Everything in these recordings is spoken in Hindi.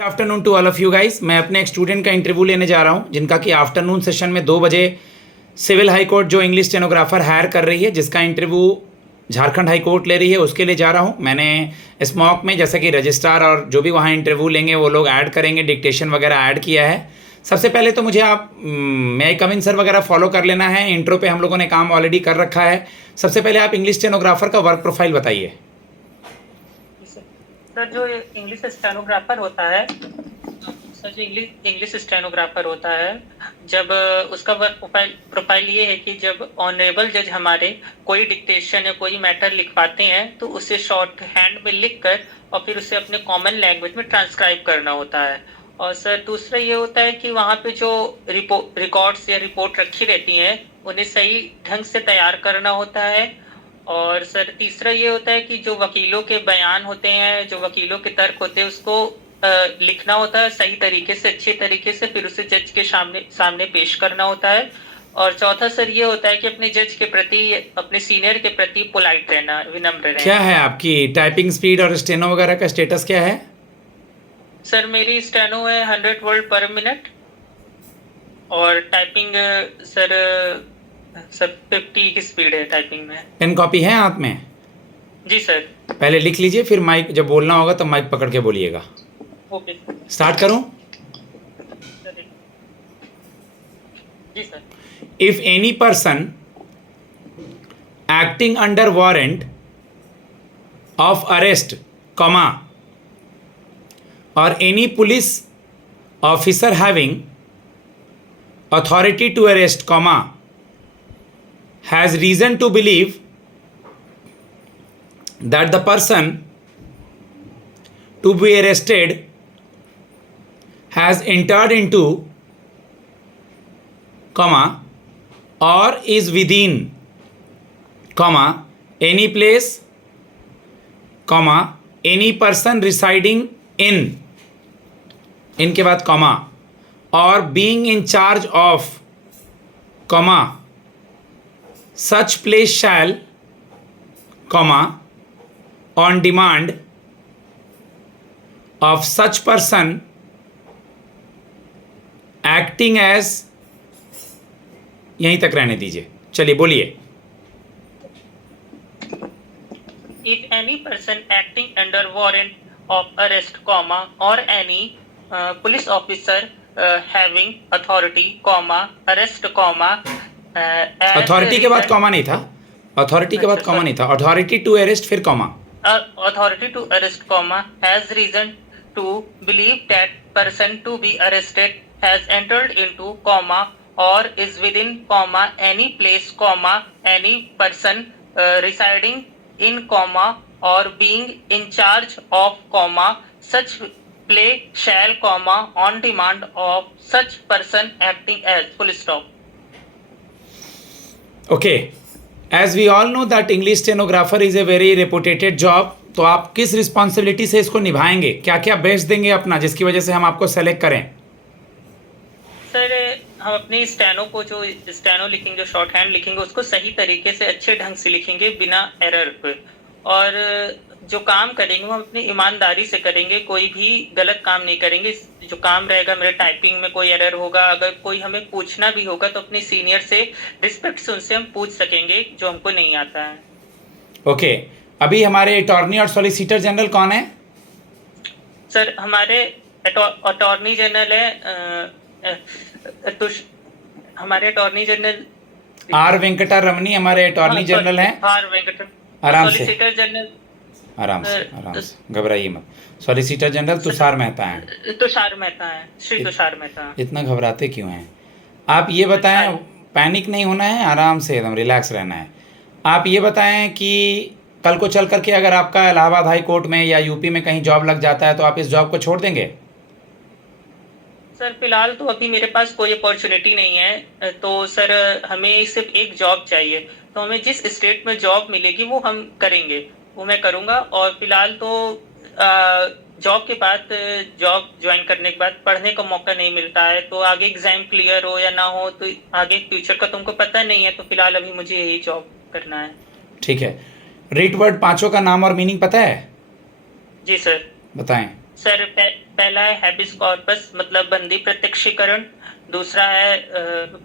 Afternoon to all of you guys. मैं अपने एक स्टूडेंट का इंटरव्यू लेने जा रहा हूं जिनका कि आफ्टरनून सेशन में 2 बजे सिविल हाई कोर्ट जो इंग्लिश स्टेनोग्राफर हायर कर रही है, जिसका इंटरव्यू झारखंड हाई कोर्ट ले रही है, उसके लिए जा रहा हूं। मैंने स्मॉक में जैसे कि रजिस्ट्रार और जो भी वहां इंटरव्यू लेंगे वो लोग ऐड करेंगे, डिक्टेशन वगैरह ऐड किया है। सबसे पहले तो मुझे आप मैं कम इन सर वगैरह फॉलो कर लेना है। इंट्रो पे हम लोगों ने काम ऑलरेडी कर रखा है। सबसे पहले आप इंग्लिश स्टेनोग्राफर का वर्क प्रोफाइल बताइए। सर जो इंग्लिश स्टेनोग्राफर होता है, सर जो इंग्लिश स्टेनोग्राफर होता है, जब उसका वर्क प्रोफाइल ये है कि जब ऑनरेबल जज हमारे कोई डिक्टेशन या कोई मैटर लिखवाते हैं तो उसे शॉर्ट हैंड में लिख कर और फिर उसे अपने कॉमन लैंग्वेज में ट्रांसक्राइब करना होता है। और सर दूसरा ये होता है कि वहाँ पे जो रिकॉर्ड्स या रिपोर्ट रखी रहती हैं उन्हें सही ढंग से तैयार करना होता है। और सर तीसरा ये होता है कि जो वकीलों के बयान होते हैं, जो वकीलों के तर्क होते हैं, उसको लिखना होता है सही तरीके से, अच्छे तरीके से, फिर उसे जज के सामने पेश करना होता है। और चौथा सर ये होता है कि अपने जज के प्रति, अपने सीनियर के प्रति पोलाइट रहना, विनम्र रहना। क्या है आपकी टाइपिंग स्पीड और स्टेनो वगैरह का स्टेटस क्या है? सर मेरी स्टेनो है 100 वर्ड पर मिनट और टाइपिंग सर 50 की स्पीड है टाइपिंग में। पेन कॉपी है हाथ में? जी सर। पहले लिख लीजिए, फिर माइक जब बोलना होगा तो माइक पकड़ के बोलिएगा। ओके। स्टार्ट करूं? जी sir. If any person acting under warrant of arrest, comma, or any police officer having authority to arrest, comma, has reason to believe that the person to be arrested has entered into, comma, or is within, comma, any place, comma, any person residing in, इनके बाद comma, or being in charge of, comma, such place shall, comma, on demand of such person acting as, यहीं तक रहने दीजिए। चलिए बोलिए। If any person acting under warrant of arrest, comma, or any police officer having authority, comma, arrest, comma, authority के बाद कॉमा नहीं था। अथॉरिटी के बाद कॉमा नहीं था। अथॉरिटी टू अरेस्ट फिर comma. authority to arrest, comma, has reason to believe that person to be arrested has entered into, comma, or is within, comma, any place, comma, any person residing in, comma, or being in charge of, comma, such place shall, comma, on demand of such person acting as, full stop. Okay, as we all know that English stenographer is a very reputed job, तो आप किस रिस्पॉन्सिबिलिटी से इसको निभाएंगे? क्या क्या बेस्ट देंगे अपना जिसकी वजह से हम आपको सेलेक्ट करें? सर हम अपनी स्टेनो को, जो स्टेनो लिखेंगे, जो शॉर्ट हैंड लिखेंगे, उसको सही तरीके से अच्छे ढंग से लिखेंगे बिना एरर पे। और जो काम करेंगे वो हम अपनी ईमानदारी से करेंगे, कोई भी गलत काम नहीं करेंगे। जो काम रहेगा, मेरे टाइपिंग में कोई एरर होगा, अगर कोई हमें पूछना भी होगा तो अपने सीनियर से रिस्पेक्ट से उनसे हम पूछ सकेंगे जो हमको नहीं आता है। ओके, अभी हमारे अटॉर्नी और सॉलिसिटर जनरल कौन है? सर हमारे अटॉर्नी जनरल है हमारे अटॉर्नी जनरल आर वेंकटा रमनी हमारे अटॉर्नी जनरल हैं। आर वेंकटा। आराम से, सॉलिसिटर जनरल, आराम से, घबराइए मत। सॉलिसिटर जनरल तुषार मेहता हैं। तुषार मेहता है, श्री तुषार मेहता। इतना घबराते क्यों हैं आप? ये बताएं, पैनिक नहीं होना है, आराम से एकदम रिलैक्स रहना है। आप ये बताएं कि कल को चल करके अगर आपका इलाहाबाद हाई कोर्ट में या यूपी में कहीं जॉब लग जाता है तो आप इस जॉब को छोड़ देंगे? सर फिलहाल तो अभी मेरे पास कोई अपॉर्चुनिटी नहीं है, तो सर हमें सिर्फ एक जॉब चाहिए, तो हमें जिस स्टेट में जॉब मिलेगी वो हम करेंगे, वो मैं करूँगा। और फिलहाल तो जॉब के बाद, जॉब ज्वाइन करने के बाद पढ़ने का मौका नहीं मिलता है, तो आगे एग्जाम क्लियर हो या ना हो तो आगे फ्यूचर का तुमको पता नहीं है, तो फिलहाल अभी मुझे यही जॉब करना है। ठीक है। रीड वर्ड पांचों का नाम और मीनिंग पता है? जी सर। बताएं। सर पहला है हैबिस कॉर्पस मतलब बंदी प्रत्यक्षीकरण, दूसरा है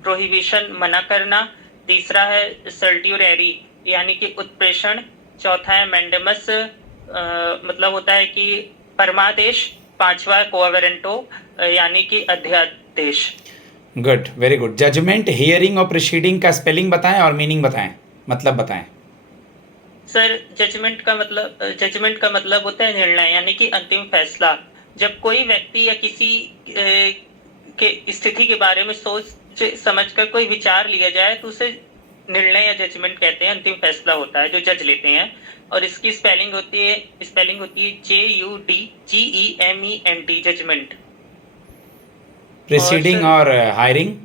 प्रोहिबिशन मना करना, तीसरा है सर्ट्यूरेरी यानी कि उत्प्रेषण, चौथा है मैंडेमस मतलब होता है कि परमादेश, पांचवा है कोअवेरेंटो यानी कि अध्यादेश। Good, very good. Judgment, hearing और प्रोसीडिंग का स्पेलिंग बताएं और मीनिंग बताएं, मतलब बताएं। सर जजमेंट का मतलब होता है निर्णय यानी कि अंतिम फैसला। जब कोई व्यक्ति या किसी के स्थिति के बारे में सोच समझकर कोई विचार लिया जाए तो उसे निर्णय या जजमेंट कहते हैं, अंतिम फैसला होता है जो जज लेते हैं। और इसकी स्पेलिंग होती है JUDGEMENT, जजमेंट। प्रीसीडिंग और hiring,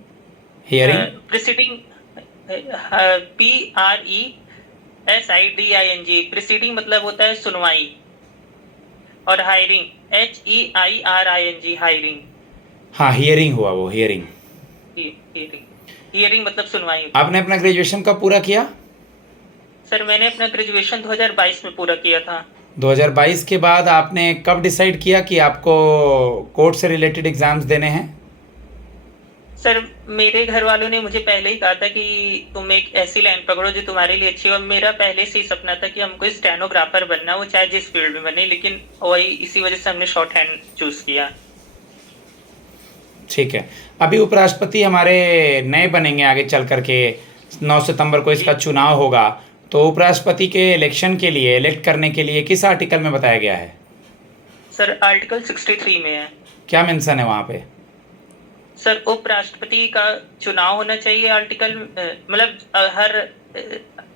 hearing. Preceding PRESIDING, preceding मतलब होता है सुनवाई, और हायरिंग HEIRING, हायरिंग। हाँ, हियरिंग हुआ वो, हियरिंग। हियरिंग मतलब सुनवाई। आपने अपना ग्रेजुएशन कब पूरा किया? सर मैंने अपना ग्रेजुएशन 2022 में पूरा किया था। 2022 के बाद आपने कब डिसाइड किया कि आपको कोर्ट से रिलेटेड एग्जाम्स देने हैं? सर मेरे घर वालों ने मुझे पहले ही कहा था कि तुम एक ऐसी लाइन पकड़ो जो तुम्हारे लिए अच्छी हो। मेरा पहले से ही सपना था कि हमको स्टेनोग्राफर बनना, वो चाहे जिस फील्ड में बने, लेकिन वही इसी वजह से हमने शॉर्ट हैंड चूज किया। ठीक है। अभी उपराष्ट्रपति हमारे नए बनेंगे आगे चल करके, 9 सितंबर को इसका चुनाव होगा। तो उपराष्ट्रपति के इलेक्शन के लिए, इलेक्ट करने के लिए किस आर्टिकल में बताया गया है? सर आर्टिकल 63 में है। क्या मेंशन है वहाँ पे? सर उपराष्ट्रपति का चुनाव होना चाहिए आर्टिकल, मतलब हर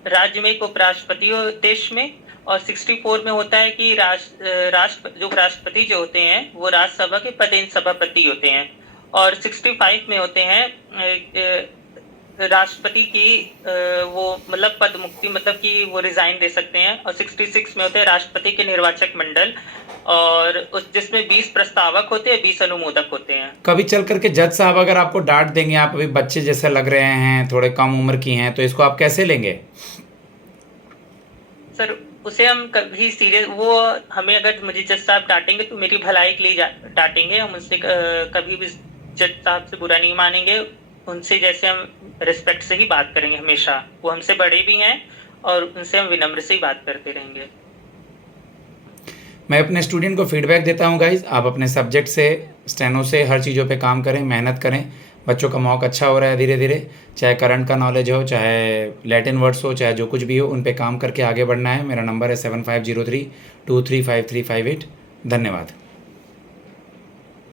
राज्य में एक उपराष्ट्रपति हो देश में। और 64 में होता है कि राष्ट्रपति जो होते हैं वो राज्यसभा के पदेन सभापति होते हैं। और 65 में होते हैं राष्ट्रपति की वो मतलब पद मुक्ति, मतलब कि वो रिजाइन दे सकते हैं। और 66 में होते हैं राष्ट्रपति के निर्वाचक मंडल, और उस जिसमें 20 प्रस्तावक होते हैं, 20 अनुमोदक होते हैं। कभी चल करके जज साहब अगर आपको डांट देंगे, आप अभी बच्चे जैसे लग रहे हैं, थोड़े कम उम्र की हैं, तो इसको आप कैसे लेंगे? सर उसे हम कभी सीरियस, वो हमें अगर मुझे जज साहब डांटेंगे तो मेरी भलाई के लिए डांटेंगे। हम उनसे कभी भी जज साहब से बुरा नहीं मानेंगे, उनसे जैसे हम रिस्पेक्ट से ही बात करेंगे हमेशा। वो हमसे बड़े भी हैं और उनसे हम विनम्र से ही बात करते रहेंगे। मैं अपने स्टूडेंट को फीडबैक देता हूँ गाइज, आप अपने सब्जेक्ट से, स्टेनो से हर चीज़ों पे काम करें, मेहनत करें। बच्चों का मॉक अच्छा हो रहा है धीरे धीरे, चाहे करंट का नॉलेज हो, चाहे लैटिन वर्ड्स हो, चाहे जो कुछ भी हो, उन पे काम करके आगे बढ़ना है। मेरा नंबर है 7503235358। धन्यवाद।